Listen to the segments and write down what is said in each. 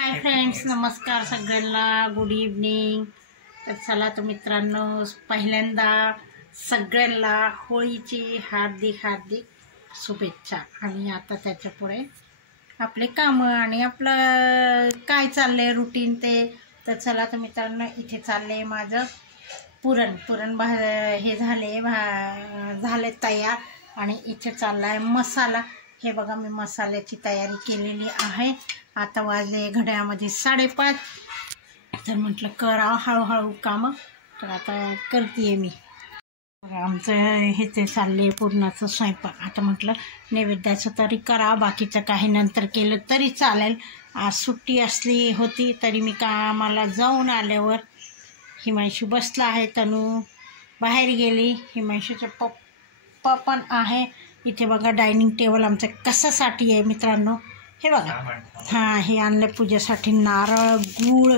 Hi friends, नमस्कार सगळ्यांना, good evening. तर चला तर मित्रांनो, पहिल्यांदा सगळ्यांना होळीची हार्दिक शुभेच्छा. आणि आता त्याच्या पुढे आपले कामं आणि आपलं काय चाललंय रुटीन ते. तर चला तर मित्रांनो, इथे चाललंय माझं पुरण हे झाले तयार. आणि इथे चाललाय मसाला. हे बघा, मी मसाल्याची तयारी केलेली आहे. आता वाजले घड्याळामध्ये 5:30. तर म्हटलं करावं हळूहळू कामं. तर आता करते मी. आमचं हे ते चालले पुरणाचं स्वयंपाक. आता म्हटलं नैवेद्याचं तरी करावं, बाकीचं काही नंतर केलं तरी चालेल. आज सुट्टी असली होती तरी मी कामाला जाऊन आल्यावर हिमांशू बसला आहे, तनू बाहेर गेली, हिमांशूचं पप्पा पण आहे. इथे बघा डायनिंग टेबल आमचं कशासाठी आहे मित्रांनो, हे बघा. हां, हे आणलं पूजेसाठी, नारळ, गूळ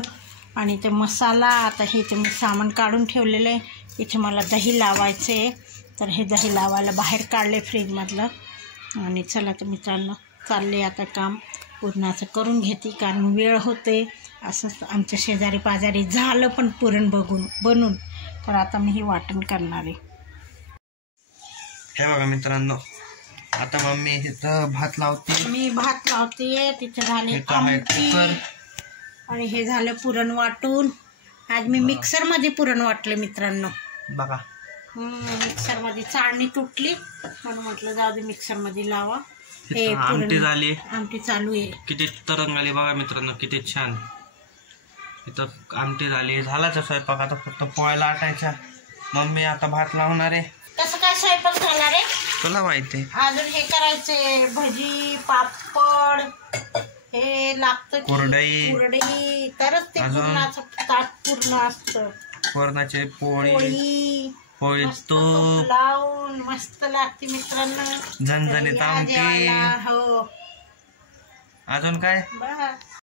आणि ते मसाला. आता हे ते मी सामान काढून ठेवलेलं आहे. इथे मला दही लावायचे, तर हे दही लावायला बाहेर काढले फ्रीजमधलं. आणि चला तर मित्रांनो, चालले आता काम पुरणाचं करून घेते, कारण वेळ होते. असं आमच्या शेजारी पाजारी झालं पण पुरण बनून. तर आता मी हे वाटण करणार आहे. हे बघा मित्रांनो, आता मम्मी इथं भात लावते, मी भात लावते. तिथे झाले आमटी आणि हे झालं पुरण वाटून. आज मी मिक्सरमध्ये पुरण वाटले मित्रांनो. बघा, मिक्सरमध्ये चाळणी तुटली म्हणून म्हटलं जाऊ दे मिक्सरमध्ये लावा. हे आमटी झाली, आमटी चालू आहे. किती तरंग आली बघा मित्रांनो, किती छान. इथं आमटी झाली, झालाच स्वयंपाक. आता फक्त पोळ्या लाटायच्या. मम्मी आता भात लावणार आहे. कसं काय स्वयंपाक झाला रे? तुला माहिती आहे, अजून हे करायचे, भजी, पापड, हे लागतं, कुरडई, तरच ते पुरणाचं ताट पूर्ण असतं. पुरणाचे पोळी तूप लावून मस्त लागते मित्रांनो, झणझणीत आमटी. हो, अजून काय?